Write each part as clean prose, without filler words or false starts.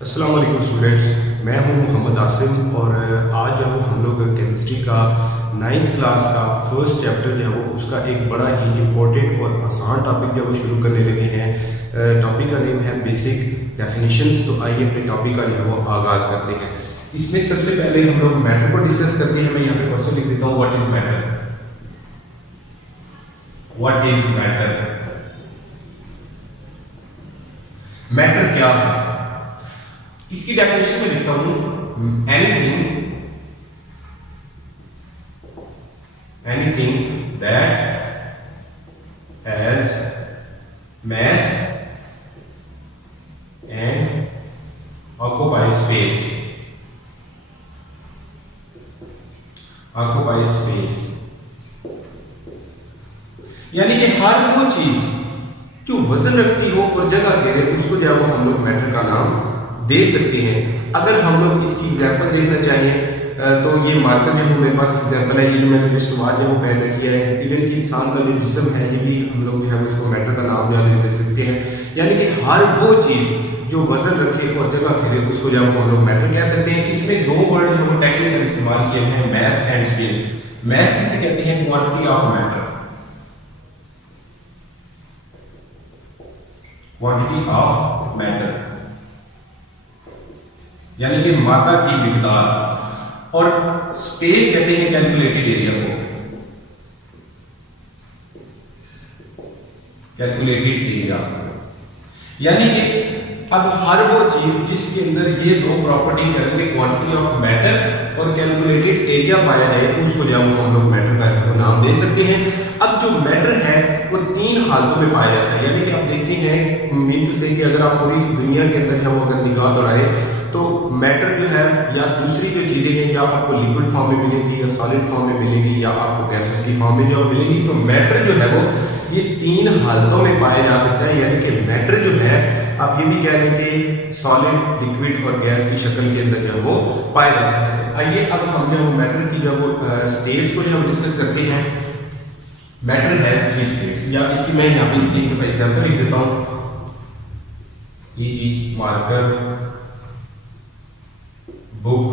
अस्सलाम वालेकुम स्टूडेंट्स, मैं हूं मोहम्मद आसिम और आज जब हम लोग केमिस्ट्री का 9th क्लास का फर्स्ट चैप्टर जो है वो उसका एक बड़ा ही इम्पोर्टेंट और आसान टॉपिक जो है वो शुरू करने लगे हैं। टॉपिक का नेम है बेसिक डेफिनेशंस। तो आइए अपने टॉपिक का जो है वो आगाज़ करते हैं। इसमें सबसे पहले हम लोग मैटर को डिस्कस करते हैं। मैं यहाँ पे क्वेश्चन लिख देता हूँ, what is matter. What is matter? Matter क्या है? इसकी डेफिनेशन में लिखता हूं, anything that has mass and occupies space। यानी कि हर वो चीज जो वजन रखती हो और जगह घेरे उसको जो है वो हम लोग मैटर का नाम दे सकते हैं। अगर हम लोग इसकी एग्जांपल देखना चाहें तो ये मार्कर जो है मेरे पास एग्जांपल है, ये जो मैंने लिस्टवाज जो है वो पहले किया है। इवन कि इंसान का जो जिस्म है ये भी हम लोग जो है इसको मैटर का नाम जो है दे सकते हैं। यानी कि हर वो चीज जो वजन रखे और जगह घेरे उसको जो हम लोग मैटर कह सकते हैं। इसमें दो वर्ड जो वो टेक्निकल इस्तेमाल किए हैं, मैस एंड स्पेस। मैस किसे कहते हैं? Quantity of matter. Quantity of matter यानी कि मात्रा की मिकदार, और स्पेस कहते हैं कैलकुलेटेड एरिया को। कैलकुलेटेड एरिया यानी कि अब हर वो चीज जिसके अंदर ये दो प्रॉपर्टी यानी कि क्वांटिटी ऑफ मैटर और कैलकुलेटेड एरिया पाया जाए उसको जो हम लोग मैटर का नाम दे सकते हैं। अब जो मैटर है वो तीन हालतों में पाया जाता है। यानी कि आप देखते हैं, मीन टू से कि अगर आप पूरी दुनिया के अंदर वो अगर निगाह दौड़ाए तो मैटर जो है या दूसरी जो चीजें हैं या आपको लिक्विड फॉर्म में मिलेगी या सॉलिड फॉर्म में मिलेगी या आपको गैसेस की फॉर्म में जो मिलेगी। तो मैटर जो है वो ये तीन हालतों में पाया जा सकता है। यानी कि मैटर जो है आप ये भी कह लें कि सॉलिड, लिक्विड और गैस की शक्ल के अंदर जो वो पाया जाता है। आइए अब हम जो मैटर की जो स्टेट्स को जो हम डिस्कस करते हैं। मैटर हैज 3 स्टेट्स, या इसकी मैं यहाँ पे इसकी एक एग्जांपल लिख देता हूँ। जी marker, book,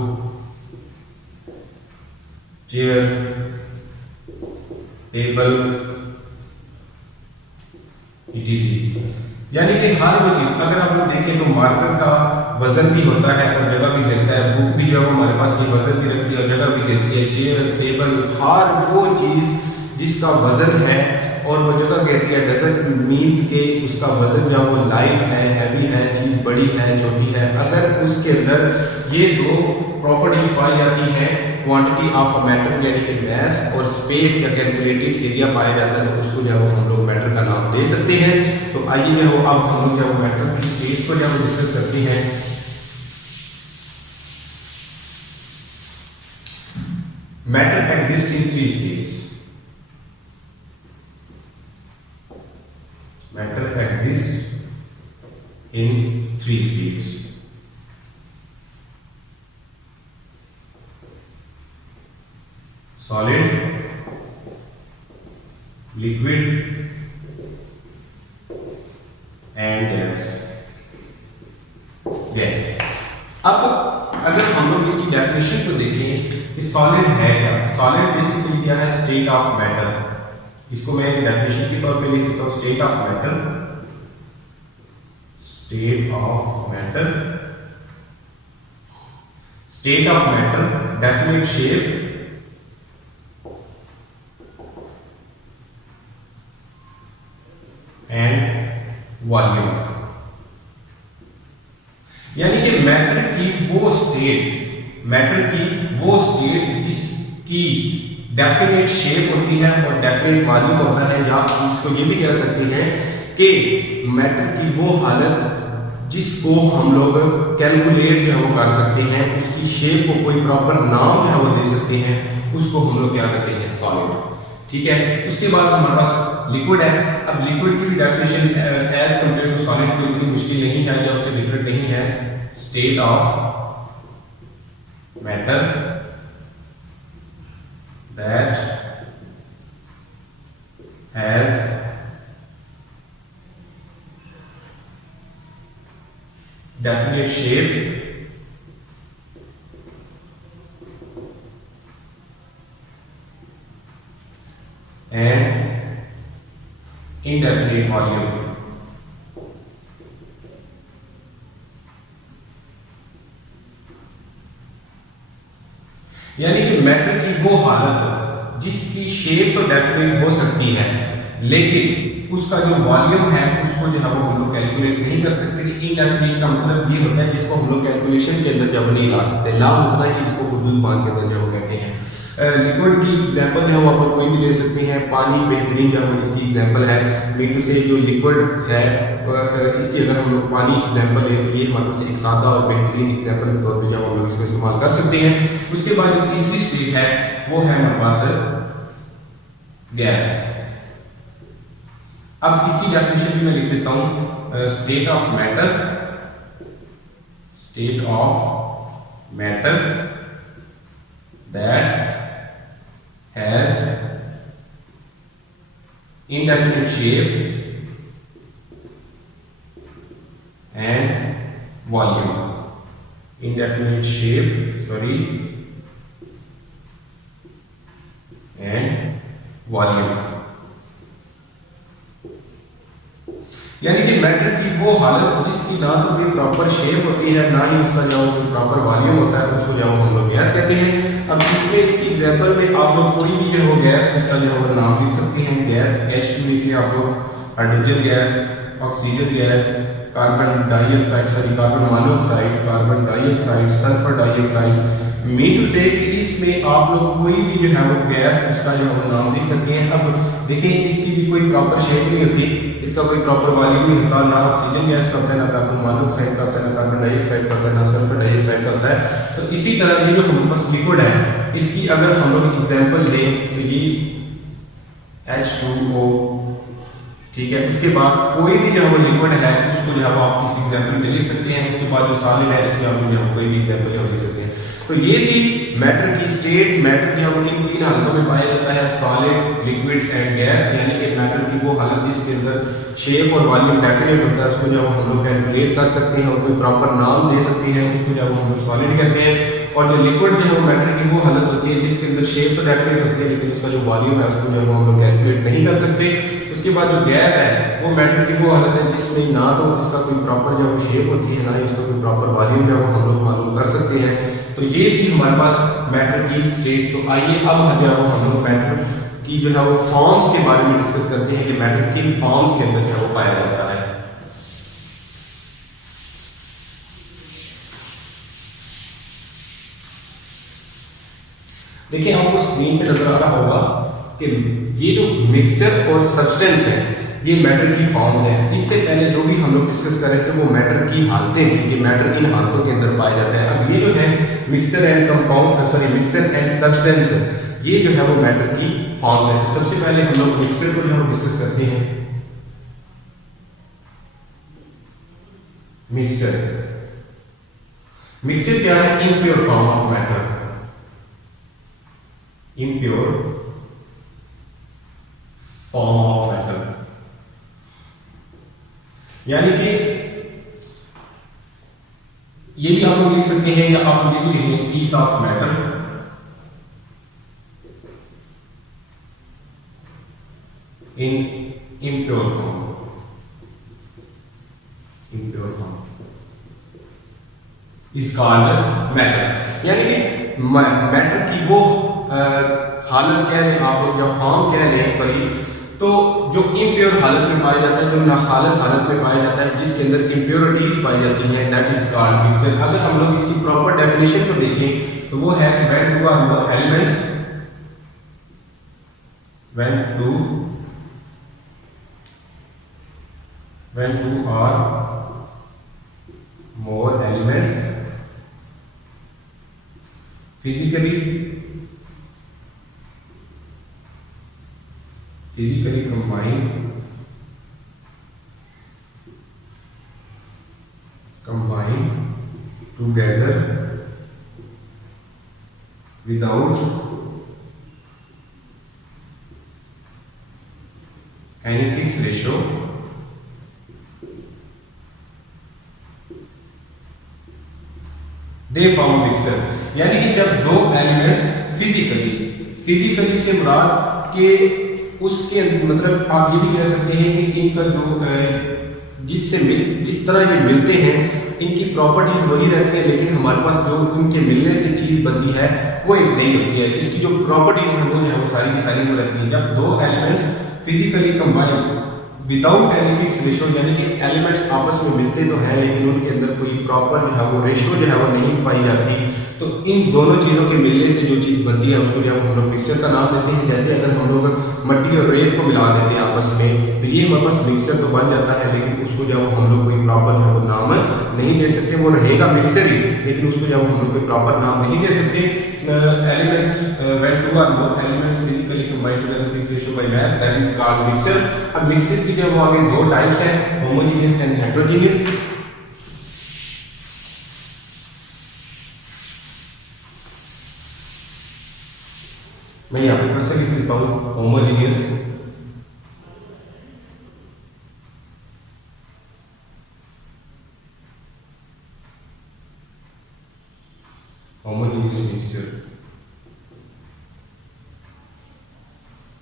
chair, table, etc। यानी कि हर वो चीज अगर आप लोग देखें तो मार्कर का वजन भी होता है और जगह भी लेता है। बुक भी जो है हमारे पास ये वजन भी रखती है और जगह भी लेती है। चेयर, टेबल, हर वो चीज जिसका वजन है और वो जगह कहती है, डजंट मीन्स के उसका वजन जो वो लाइट है, हैवी है, चीज बड़ी है, छोटी है। अगर उसके अंदर ये दो प्रॉपर्टीज पाई जाती हैं, क्वांटिटी ऑफ अ मैटर यानी कि मैस और स्पेस या कैलकुलेटेड एरिया पाया जाता है, तो उसको जो हम लोग मैटर का नाम दे सकते हैं। तो आइए जो अब हम लोग जो मैटर की स्टेट्स को जो डिस्कस करते हैं। Matter exist in 3 states. Matter exists in 3 states. Solid, liquid and gas। अब अगर हम लोग इसकी डेफिनेशन को देखें कि सॉलिड है क्या। सॉलिड बेसिकली क्या है? State of matter. इसको मैं एक डेफिनेशन के तौर पे लिख देता हूं, state of matter. State of matter, state of matter, definite shape and volume. यानी कि मैटर की वो स्टेट जिसकी डेफिनेट शेप होती है और डेफिनेट वॉल्यूम होता है, या इसको ये भी कह सकते हैं कि मैटर की वो हालत जिसको हम लोग कैलकुलेट जो है वो कर सकते हैं, उसकी शेप को कोई प्रॉपर नाम जो है वो दे सकते हैं, उसको हम लोग क्या कहते हैं? सॉलिड। ठीक है। उसके बाद हमारे पास लिक्विड है। अब लिक्विड की भी definition as compare to solid कोई इतनी मुश्किल नहीं है या उससे डिफरेंट नहीं है। State of matter that has definite shape and indefinite volume। यानी कि मैटर की वो हालत जिसकी शेप तो डेफिनेट हो सकती है, लेकिन उसका जो वॉल्यूम है उसको जो है वो हम लोग कैलकुलेट नहीं कर सकते। कि इनडेफिनिट का मतलब ये होता है जिसको हम लोग कैलकुलेशन के अंदर जब नहीं ला सकते, ला उतना ही इसको उर्दू ज़बान के अंदर जब कहते हैं। लिक्विड की एग्जांपल जो है वो आप कोई भी ले सकते हैं, पानी बेहतरीन जो है इसकी एग्जांपल है। मीट से जो लिक्विड है इसकी अगर हम लोग पानी एग्जांपल है तो ये हमारे पास एक सादा और बेहतरीन एग्जांपल के तौर पे जब हम लोग इसका इस्तेमाल कर सकते हैं। उसके बाद जो तीसरी स्टेट है वो है हमारे पास गैस। अब इसकी डेफिनेशन भी मैं लिख देता हूं, state of matter, state of matter that has indefinite shape and volume, indefinite shape and volume। यानी कि मैटर की वो हालत जिसकी ना तो कोई प्रॉपर शेप होती है ना ही उसका जो प्रॉपर वॉल्यूम होता है, उसको जो हम लोग गैस कहते हैं। अब इसमें इसकी एग्जांपल में आप लोग कोई भी जो हो गैस उसका जो है नाम लिख सकते हैं। गैस H2 लिख लिया आप लोग, hydrogen gas, oxygen gas, carbon dioxide carbon monoxide, carbon dioxide, sulphur dioxide. Mean से इसमें आप लोग कोई भी जो है वो गैस उसका जो है नाम लिख सकते हैं। अब देखिए इसकी भी कोई प्रॉपर शेप नहीं होती, इसका कोई प्रॉपर वॉल्यूम नहीं होता, ना ऑक्सीजन गैस का होता है, ना कार्बन मोनोऑक्साइड का होता है, ना कार्बन डाइऑक्साइड का होता है, ना सल्फर डाइऑक्साइड का होता है। तो इसी तरह ये जो हमारे पास लिक्विड है इसकी अगर हम लोग एग्जांपल लें तो ये H2O, ठीक है। उसके बाद कोई भी जो है लिक्विड है उसको जो है वो आप इस एग्जांपल में लिख सकते हैं। उसके बाद जो सॉलिड है इसमें आप जो कोई भी एग्जांपल जो लिख सकते हैं। तो ये थी मैटर की स्टेट। मैटर जो है इन तीन हालतों में पाया जाता है, सॉलिड, लिक्विड एंड गैस। यानी कि मैटर की वो हालत जिसके अंदर शेप और वॉल्यूम डेफिनेट होता है, उसको जब हम लोग कैलकुलेट कर सकते हैं और कोई प्रॉपर नाम दे सकते हैं, उसको जब हम लोग सॉलिड कहते हैं। और जो लिक्विड जो है मैटर की वो हालत होती है जिसके अंदर शेप तो डेफिनेट होती है, लेकिन उसका जो वॉल्यूम है उसको जब हम लोग कैलकुलेट नहीं कर सकते। उसके बाद जो गैस है वो मैटर की वो हालत है जिसमें ना तो इसका कोई प्रॉपर जो शेप होती है, ना ही इसका कोई प्रॉपर वॉल्यूम जो हम लोग मालूम कर सकते हैं। तो ये थी हमारे पास मैटर की स्टेट। तो आइए अब जो है हम लोग मैटर की जो है वो फॉर्म्स के बारे में डिस्कस करते हैं कि मैटर किन फॉर्म्स के अंदर जो है वो पाया जाता है। देखिए आपको स्क्रीन पे नजर आ रहा होगा कि ये जो मिक्सचर और सब्सटेंस है ये मैटर की फॉर्म्स है। इससे पहले जो भी हम लोग डिस्कस कर रहे थे वो मैटर की हालतें थी कि मैटर इन हालतों के अंदर पाया जाता है। अब ये जो है mixture and compound mixture and substance, ये जो है वो मैटर की फॉर्म है। तो सबसे पहले हम लोग मिक्सचर को जो हम डिस्कस करते हैं। मिक्सचर मिक्सचर क्या है? Impure form of matter, impure form of matter. यानी कि ये भी आप लोग लिख सकते हैं या आप लोग लिख लें piece of matter in impure form, impure form is called matter. यानी कि मैटर की वो हालत कह लें आप लोग, या फॉर्म कह लें सॉरी, तो जो इम्प्योर हालत में पाया जाता है, जो नाखालस हालत में पाया जाता है, जिसके अंदर इम्प्योरिटीज पाई जाती हैं, दैट इज कॉल्ड मिक्सचर। अगर हम लोग इसकी प्रॉपर डेफिनेशन को देखें तो वो है कि when two or more elements, when two or more elements physically combine together without any fixed ratio, they form mixture, यानी कि जब दो एलिमेंट्स फिजिकली से मुराद के उसके मतलब आप ये भी कह सकते हैं कि इनका जो जिस तरह ये मिलते हैं इनकी प्रॉपर्टीज वही रहती है, लेकिन हमारे पास जो इनके मिलने से चीज बनती है वो एक नहीं होती है। इसकी जो प्रॉपर्टीज हैं वो जो है वो सारी की सारी वो रहती है। जब दो elements physically combined without any fix ratio, यानी कि एलिमेंट्स आपस में मिलते तो हैं लेकिन उनके अंदर कोई प्रॉपर जो है वो रेशो जो है वो नहीं पाई जाती, तो इन दोनों चीज़ों के मिलने से जो चीज़ बनती है उसको जो हम लोग मिक्सचर का नाम देते हैं। जैसे अगर हम लोग मट्टी और रेत को मिला देते हैं आपस में तो ये हमारे पास मिक्सचर तो बन जाता है, लेकिन उसको जब हम लोग कोई प्रॉपर जो है वो नाम नहीं दे सकते। वो रहेगा मिक्सचर ही, लेकिन उसको जब हम लोग कोई प्रॉपर नाम नहीं दे सकते। Elements when two or more elements physically combine together fixed ratio by mass, that is called mixture। अब मिक्सचर की जो आगे दो टाइप्स हैं, होमोजेनियस एंड हेटेरोजेनियस। मैं यहाँ पे क्वेश्चन लिख देता हूँ, homogeneous mixture.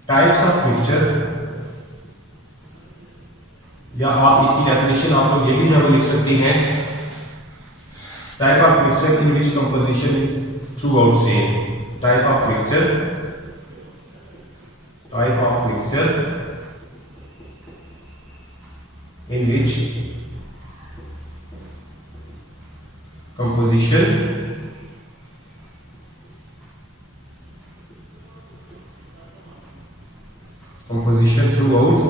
Types of mixture, या आप इसकी डेफिनेशन आप लोग ये भी जब लिख सकते हैं, type of mixture in which composition is through out same. Type of mixture in which composition throughout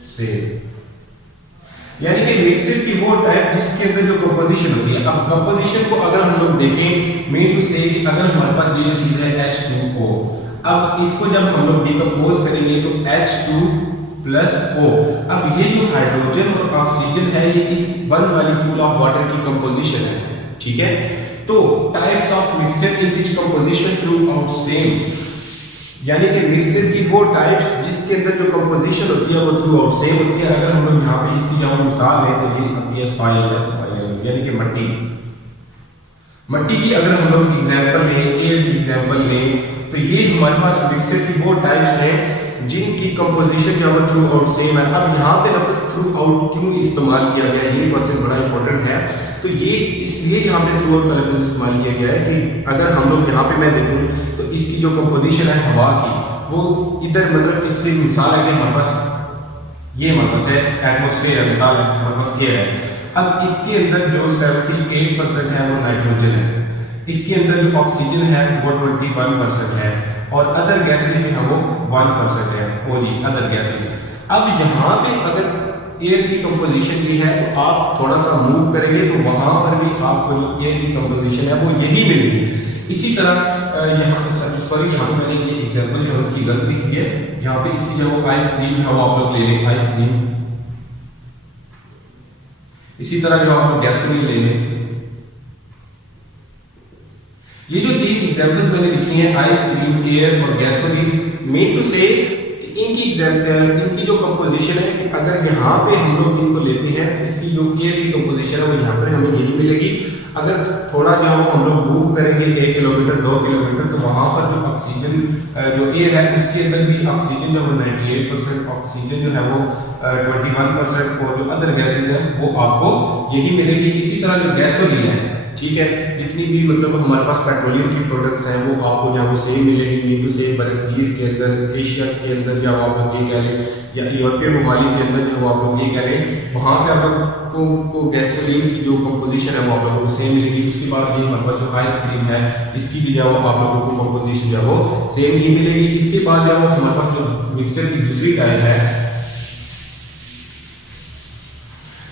same, यानी कि मिक्सचर की वो टाइप जिसके अंदर जो कंपोजिशन होती है। अब कंपोजिशन को अगर हम लोग देखें, मीन टू से कि अगर हमारे पास ये जो चीज है H2O, अब इसको जब हम लोग डिकम्पोज करेंगे तो H2+O, अब ये जो हाइड्रोजन और ऑक्सीजन है ये इस वन मॉलिक्यूल ऑफ वाटर की कंपोजिशन है, ठीक है। तो types of mixture in which composition through out same, यानी कि मिक्सचर की वो टाइप्स जिसके अंदर जो कंपोजिशन होती है वो थ्रू आउट सेम होती है। अगर हम लोग यहाँ पे इसकी जब मिसाल लें तो ये आती है सॉइल, यानी कि मट्टी की अगर हम लोग एग्जांपल लें, एयर की एग्जांपल लें, तो ये हमारे पास मिक्सचर की वो टाइप्स हैं जिनकी कंपोजिशन जो है थ्रू आउट सेम है। अब यहाँ पे लफ्ज़ थ्रू आउट क्यों इस्तेमाल किया गया है, ये क्वेश्चन बड़ा इंपॉर्टेंट है। तो ये इसलिए यहाँ पे थ्रू आउट का लफ्ज़ इस्तेमाल किया गया है कि अगर हम लोग यहाँ पे मैं देखूँ तो इसकी जो कंपोजिशन है हवा की, वो इधर मतलब इसकी मिसाल है कि हमारे पास ये हमारे पास है एटमॉस्फेयर है, मिसाल है हमारे पास एयर है। अब इसके अंदर जो 78% है वो नाइट्रोजन है, इसके अंदर जो ऑक्सीजन है वो 21% है, और अदर गैसेज जो है वो 1% है। ओ जी, अदर गैसेज। अब यहाँ पे अगर एयर की कंपोजिशन ये है तो आप थोड़ा सा मूव करेंगे तो वहां पर भी आपको जो एयर की कंपोजिशन है वो यही मिलेगी। इसी तरह यहाँ पे सॉरी यहाँ पे मैंने ये एग्जांपल जो है उसकी गलती की है, यहाँ पे इसकी जो आइसक्रीम है वो आप लोग ले लें, आइसक्रीम। इसी तरह जो आप लोग गैसोलीन ले लें। ये जो तीन एग्जांपल्स मैंने लिखी हैं, आइसक्रीम, एयर और गैसोलीन, मीन टू से इनकी जो कंपोजिशन है कि अगर यहाँ पे हम लोग इनको लेते हैं तो इसकी जो एयर की कंपोजिशन है वो यहाँ पर हमें यही मिलेगी। अगर थोड़ा जो हम लोग मूव करेंगे 1 किलोमीटर 2 किलोमीटर तो वहाँ पर जो ऑक्सीजन जो एयर है उसके अंदर भी ऑक्सीजन जो है 98%, ऑक्सीजन जो है वो 21%, और जो अदर गैसेज है वो आपको यही मिलेगी। इसी तरह जो गैसोलीन है, ठीक है, जितनी भी मतलब हमारे पास पेट्रोलियम की प्रोडक्ट्स हैं वो आपको जहाँ सेम मिलेगी। मीन टू से बरसगीर के अंदर, एशिया के अंदर, या आप लोग ये कह लें, या यूरोपीय ममालिक के अंदर वो आप लोग ये कह लें, वहाँ पे आप लोग को गैसोलीन की जो कंपोजिशन है वो आप लोगों को सेम मिलेगी। उसके बाद ये हमारे पास जो आइसक्रीम है इसकी भी जो आप लोगों को कंपोजिशन जो है वो सेम ही मिलेगी। इसके बाद जो हमारे पास जो मिक्सचर की दूसरी टाइप है,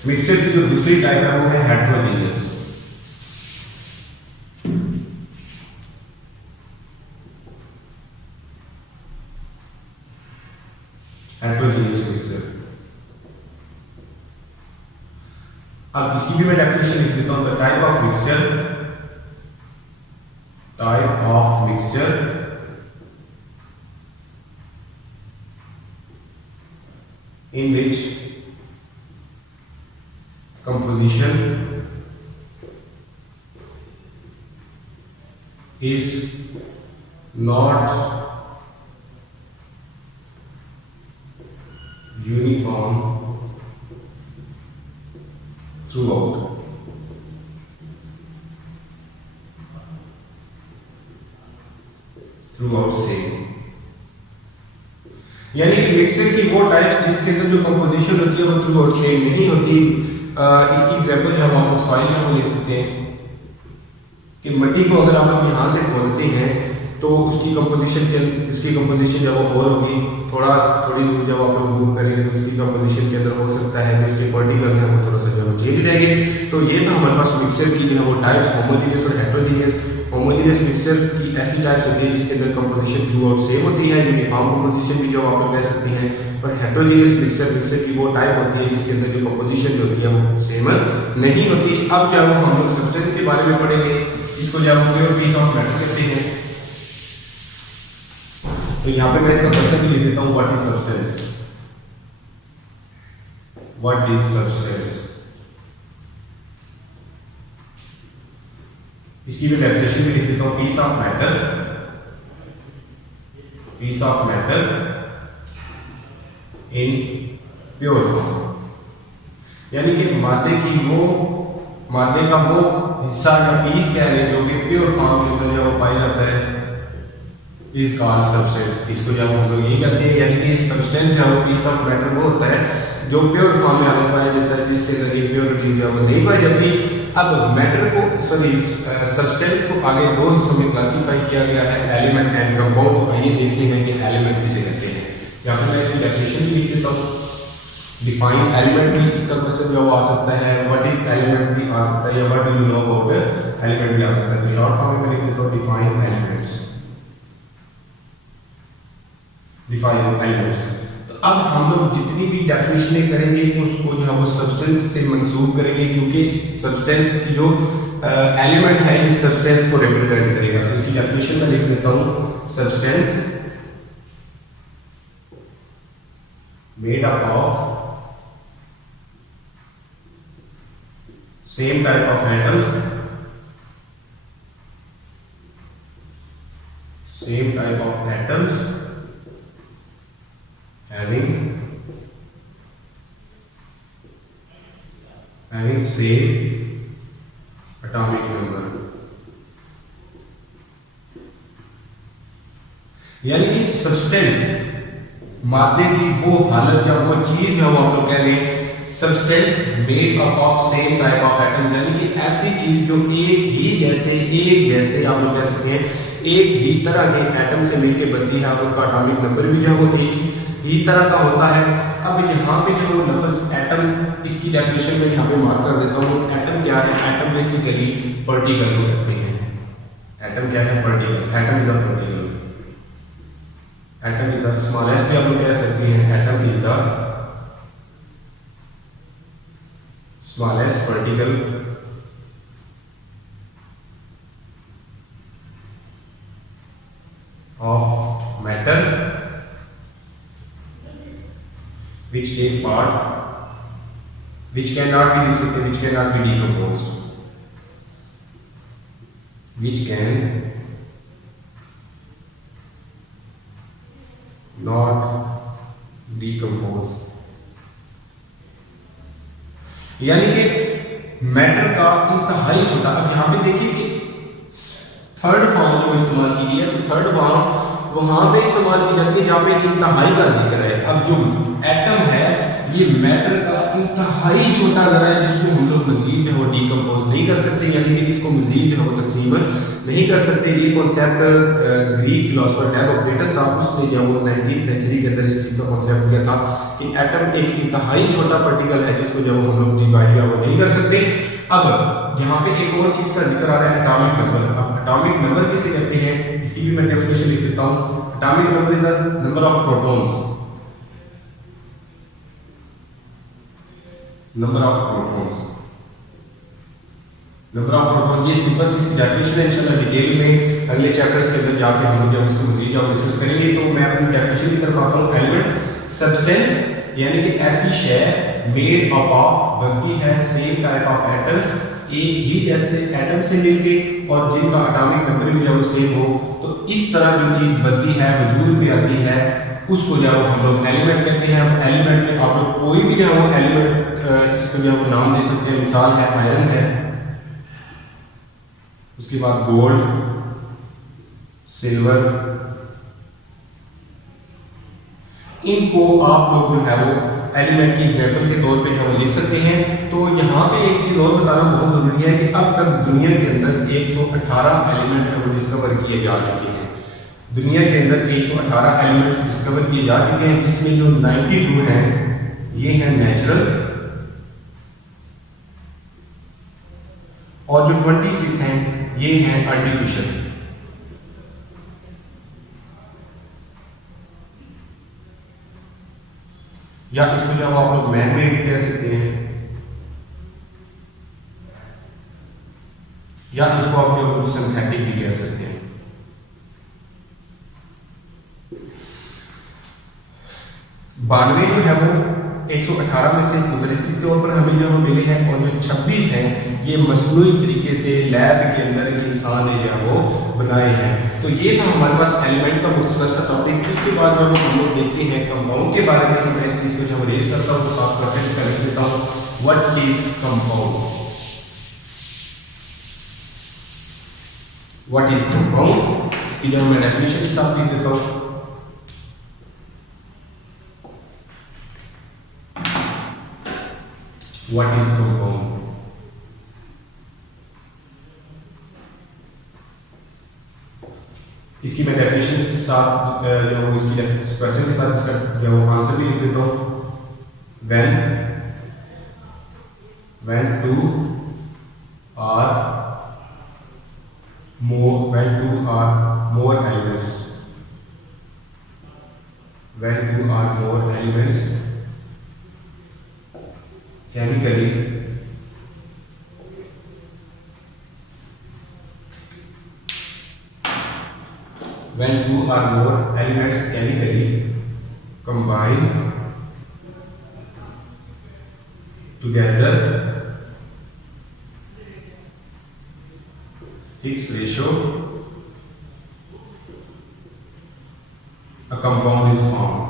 मिक्सचर की जो दूसरी टाइप है वो है हेटेरोजेनियस। हेटेरोजेनियस मिक्सचर, अब इसकी भी मैं डेफिनेशन लिख देता हूं। Type of mixture in which composition is not uniform through out. Same, यानी कि मिक्सर की वो टाइप जिसके अंदर जो कंपोजिशन होती है वो थ्रू आउट सेम नहीं होती। इसकी एग्जांपल जो हम सॉइल का ले सकते हैं कि मिट्टी को अगर आप लोग यहाँ से खोदते हैं तो उसकी कंपोजिशन जब वो और होगी, थोड़ी दूर जब आप लोग मूव करेंगे तो उसकी कंपोजिशन के अंदर हो सकता है कि उसके पार्टिकल हैं वो थोड़ा सा जो चेंज रहेंगे। तो ये था हमारे पास मिक्सर की जो है वो टाइप्स, होमोजीनियस और हेटेरोजीनियस। होमोजीनियस मिक्सर की ऐसी टाइप्स होती है जिसके अंदर कंपोजिशन थ्रू आउट सेम होती है, यूनिफॉर्म कंपोजिशन भी जो आप लोग कह सकते हैं। और हेटेरोजीनियस मिक्सर की वो टाइप होती है जिसके अंदर जो कंपोजिशन जो होती है वो सेम नहीं होती। अब क्या वो हम लोग सब्सटेंस के बारे में पढ़ेंगे, इसको जो हम प्योर पीस ऑफ मैटर कहते हैं। तो यहाँ पे मैं इसका क्वेश्चन भी लिख देता हूँ, what is substance. What is substance, इसकी मैं डेफिनेशन भी लिख देता हूँ, piece of matter in pure form, यानी कि मादे का वो हिस्सा या पीस कह रहे हैं जो कि प्योर फॉर्म के अंदर जो पाया जाता है इज कॉल्ड सब्सटेंस। इसको जब हम लोग यही कहते हैं, यानी कि सब्सटेंस या वो पीस ऑफ मैटर वो होता है जो प्योर फॉर्म में आगे पाया जाता है, जिसके अंदर ये प्योरिटी जो है वो नहीं पाई जाती। अब मैटर को सब्सटेंस को आगे दो हिस्सों में क्लासिफाई किया गया है, एलिमेंट एंड कंपाउंड। तो आइए देखते हैं कि एलिमेंट किसे कहते हैं। यहाँ पे मैं इसकी डेफिनेशन भी लिख देता हूँ। डिफाइन एलिमेंट भी इसका क्वेश्चन जो आ सकता है, व्हाट इज एलिमेंट भी आ सकता है, या what do you know about element भी आ सकता है। तो शॉर्ट फॉर्म में लिख देता हूँ डिफाइन एलिमेंट्स। तो अब हम लोग जितनी भी डेफिनेशनें करेंगे उसको जो है वो सब्सटेंस से मंसूब करेंगे, क्योंकि सब्सटेंस की जो एलिमेंट है इस सब्सटेंस को रिप्रेजेंट करेगा। तो इसकी डेफिनेशन में लिख देता हूँ, substance made up of same type of atoms, having same atomic number, यानी कि सब्सटेंस मादे की वो हालत या वो चीज है, वो आप लोग कह रहे हैं substance made up of same type of atoms, यानी कि ऐसी चीज जो एक जैसे आप लोग कह सकते हैं एक ही तरह के एटम से मिलकर बनती है, उनका एटॉमिक नंबर भी जो है वो एक ही तरह का होता है। अब यहाँ पे जो लफ्ज एटम, इसकी डेफिनेशन में यहाँ पे मार्क कर देता हूँ। एटम क्या है? एटम बेसिकली पार्टिकल को कहते हैं। एटम क्या है? Particle. Atom is the particle, atom is the smallest भी आप लोग कह सकते हैं। Atom is the smallest particle of matter which take part, which cannot be decomposed, which can not decompose, यानी कि मैटर का इंतहाई छोटा। अब यहाँ पे देखिए कि थर्ड फॉर्म जो इस्तेमाल की गई है, तो थर्ड फॉर्म वहां पे इस्तेमाल की जाती है जहां पे इंतहाई का जिक्र है। अब जो एटम है ये मैटर का इंतहाई छोटा जरा है, जिसको हम लोग मजीद जो है वो डीकम्पोज नहीं कर सकते, यानी कि इसको मजीद जो है वो तकसीम नहीं कर सकते। ये कॉन्सेप्ट ग्रीक फिलोसोफर डेमोक्रिटस था, उसने जो वो 19वीं सेंचुरी के अंदर इस चीज़ का कॉन्सेप्ट किया था कि एटम एक इंतहाई छोटा पार्टिकल है जिसको जब हम लोग डिवाइड वो नहीं कर सकते। अब यहाँ पे एक और चीज का जिक्र आ रहा है, एटॉमिक नंबर। अब एटॉमिक नंबर किसे कहते हैं, इसकी भी मैं डेफिनेशन लिख देता हूँ। Atomic number is the number of protons, number of proton. ये सिंपल सी डेफिनेशन है, इंशाल्लाह डिटेल में अगले चैप्टर्स के अंदर जाके हम लोग जब इसको मजीद डिस्कस करेंगे। तो मैं अपनी डेफिनेशन की तरफ आता हूँ। एलिमेंट, सब्सटेंस यानी कि ऐसी शय मेड अप ऑफ बनती है सेम टाइप ऑफ एटम्स, एक ही जैसे एटम से मिलके और जिनका एटॉमिक नंबर भी जब सेम हो, तो इस तरह जो चीज बनती है वजूद में आती है उसको जो हम लोग एलिमेंट कहते हैं। अब एलिमेंट में आप लोग कोई भी जो है वो एलिमेंट इसको जो है नाम दे सकते हैं। मिसाल है आयरन है, उसके बाद गोल्ड, सिल्वर, इनको आप लोग जो है वो एलिमेंट की एग्जाम्पल के तौर पे जो है लिख सकते हैं। तो यहाँ पे एक चीज और बताना बहुत जरूरी है कि अब तक दुनिया के अंदर 118 एलिमेंट जो डिस्कवर किए जा चुके हैं। दुनिया के अंदर 118 एलिमेंट्स डिस्कवर किए जा चुके हैं, जिसमें जो 92 हैं ये हैं नेचुरल, और जो 26 हैं ये हैं आर्टिफिशियल। या इसको जब आप लोग मैन मेड कह सकते हैं, या इसको आप लोग सिंथेटिक भी कह सकते हैं। बानवे जो है वो 118 में से कुदरती तौर पर हमें जो मिले हैं, और जो 26 हैं ये मसनूई तरीके से लैब के अंदर इंसान ने जो है वो बनाए हैं। तो ये था हमारे पास एलिमेंट का मुख्तसर सा टॉपिक। उसके बाद जब हम लोग देखते हैं कंपाउंड के बारे में, मैं इस चीज को जब रेज करता हूँ तो साफ करके इसका लिख देता हूँ, what is compound. What is compound, इसकी जब मैं डेफिनेशन के साथ लिख देता हूँ। What is compound? इसकी मैं डेफिनेशन के साथ जो इसकी क्वेश्चन के साथ इसका जो आंसर भी लिख देता हूँ। when two are more elements, when two are more elements chemically when two or more elements chemically combine together fixed ratio, a compound is formed.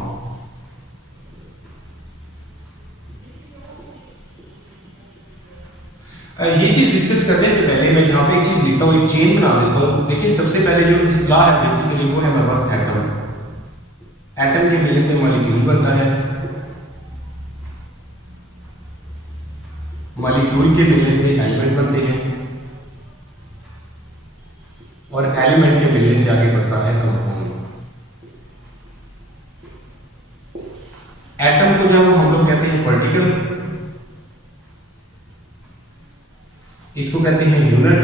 ये चीज डिस्कस करने से पहले मैं यहाँ पे एक चीज लिखता हूँ, एक चेन बना देता हूँ। देखिए सबसे पहले जो इस्लाह है बेसिकली वो है हमारे पास एटम। एटम के मिलने से मॉलिक्यूल बनता है, मॉलिक्यूल के मिलने से एलिमेंट बनते हैं, और एलिमेंट के मिलने से आगे बढ़ता है कंपाउंड। एटम को जब हम लोग कहते हैं पार्टिकल, इसको कहते हैं यूनिट।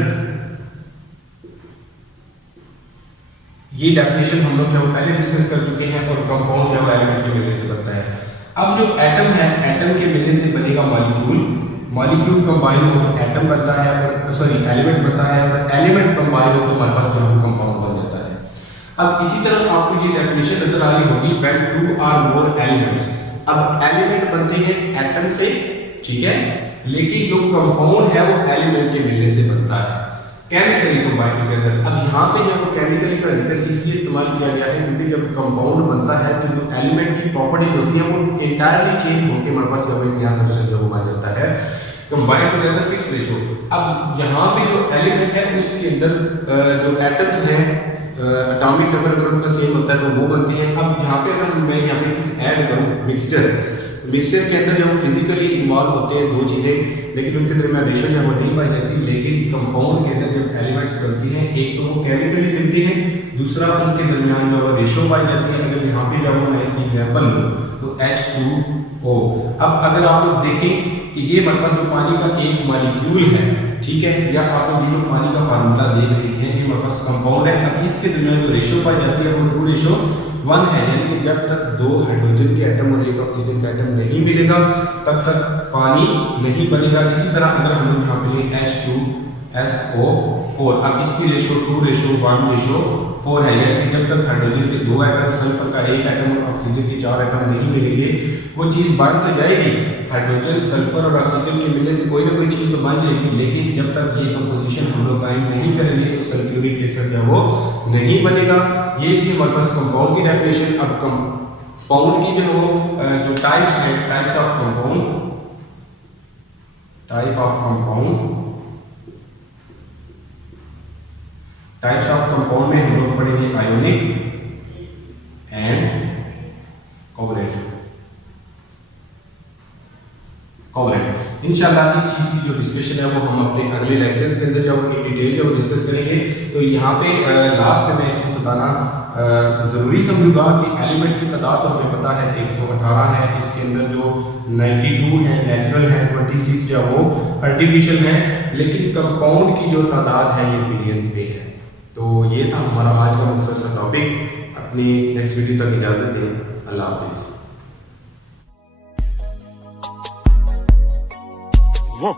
ये डेफिनेशन हम लोग जब पहले डिस्कस कर चुके हैं। और कंपाउंड जब एलिमेंट के मिलने से बनता है। अब जो एटम है, एटम के मिलने से बनेगा मॉलिक्यूल, मॉलिक्यूल कंबाइन हो तो एटम बनता है, एलिमेंट बनता है, और एलिमेंट कंबाइन हो तो हमारे पास जो कंपाउंड बन जाता है। अब इसी तरह आपको ये डेफिनेशन नजर आ रही होगी, when two or more elements। अब एलिमेंट बनते हैं एटम से, ठीक है, लेकिन जो कंपाउंड है वो एलिमेंट के मिलने से बनता है, केमिकली कंबाइन टुगेदर। अब यहाँ पे जो केमिकली का जिक्र इसलिए इस्तेमाल किया गया है क्योंकि जब कंपाउंड बनता है तो जो एलिमेंट की प्रॉपर्टीज होती है वो इंटायरली चेंज होकर हमारे पास जब एक नया सब्सटेंस जब बन जाता है, कंबाइन टुगेदर फिक्स रेशो। अब यहाँ पे जो एलिमेंट है उसके अंदर जो एटम्स हैं एटॉमिक नंबर अगर उनका सेम होता है तो वो बनते हैं। अब यहाँ पे अगर मैं यहाँ पे चीज ऐड करूँ मिक्सचर, मिक्सचर के अंदर जब फिजिकली इन्वॉल्व होते हैं दो चीजें, लेकिन उनके दरमियान रेशो जब नहीं पाई जाती। लेकिन कंपाउंड के अंदर जब एलिमेंट्स बनती हैं, एक तो वो केमिकली मिलती हैं, दूसरा उनके दरमियान जब रेशो पाई जाती है। अगर यहाँ पे जब मैं इसकी एग्जाम्पल लूँ तो H2O। अब अगर आप लोग देखें कि ये हमारे पास जो पानी का एक मॉलिक्यूल है, ठीक है, या आप लोग ये जो पानी का फार्मूला देख रहे हैं कि हमारे पास कंपाउंड है। अब इसके दरमियान जो रेशो पाई जाती है वो 2:1 है, यानी कि जब तक दो हाइड्रोजन के एटम और एक ऑक्सीजन का एटम नहीं मिलेगा तब तक पानी नहीं बनेगा। इसी तरह अगर हम लोग यहाँ पे लें H2SO4, अब इसकी रेशो 2:1:4 है, यानी कि जब तक हाइड्रोजन के 2 एटम, सल्फर का 1 एटम और ऑक्सीजन के 4 एटम नहीं मिलेंगे, वो चीज़ बन तो जाएगी। हाइड्रोजन, सल्फर और ऑक्सीजन के मिलने से कोई ना कोई चीज़ तो बन जाएगी, लेकिन जब तक ये कंपोजिशन हम लोग कायम नहीं करेंगे तो सल्फ्यूरिक एसिड जो वो नहीं बनेगा। ये थी हमारे पास कंपाउंड की डेफिनेशन। अब कंपाउंड की जो जो टाइप्स है, types of compound, type of compound, types of compound में हम लोग पढ़ेंगे आयोनिक एंड कोवलेंट। इंशाल्लाह इस चीज की जो डिस्कशन है वो हम अपने अगले लेक्चर्स के अंदर जब डिटेल जब डिस्कस करेंगे। तो यहाँ पे लास्ट में एक चीज बताना जरूरी समझूंगा कि एलिमेंट की तादाद तो हमें पता है 118 है, इसके अंदर जो 92 है नेचुरल है, 26 जो वो आर्टिफिशियल है, लेकिन कंपाउंड की जो तादाद है ये बिलियंस में है। तो ये था हमारा आज का मुख्तसर सा टॉपिक। अपनी नेक्स्ट वीडियो तक इजाजत दें। अल्लाह हाफिज। Whoa.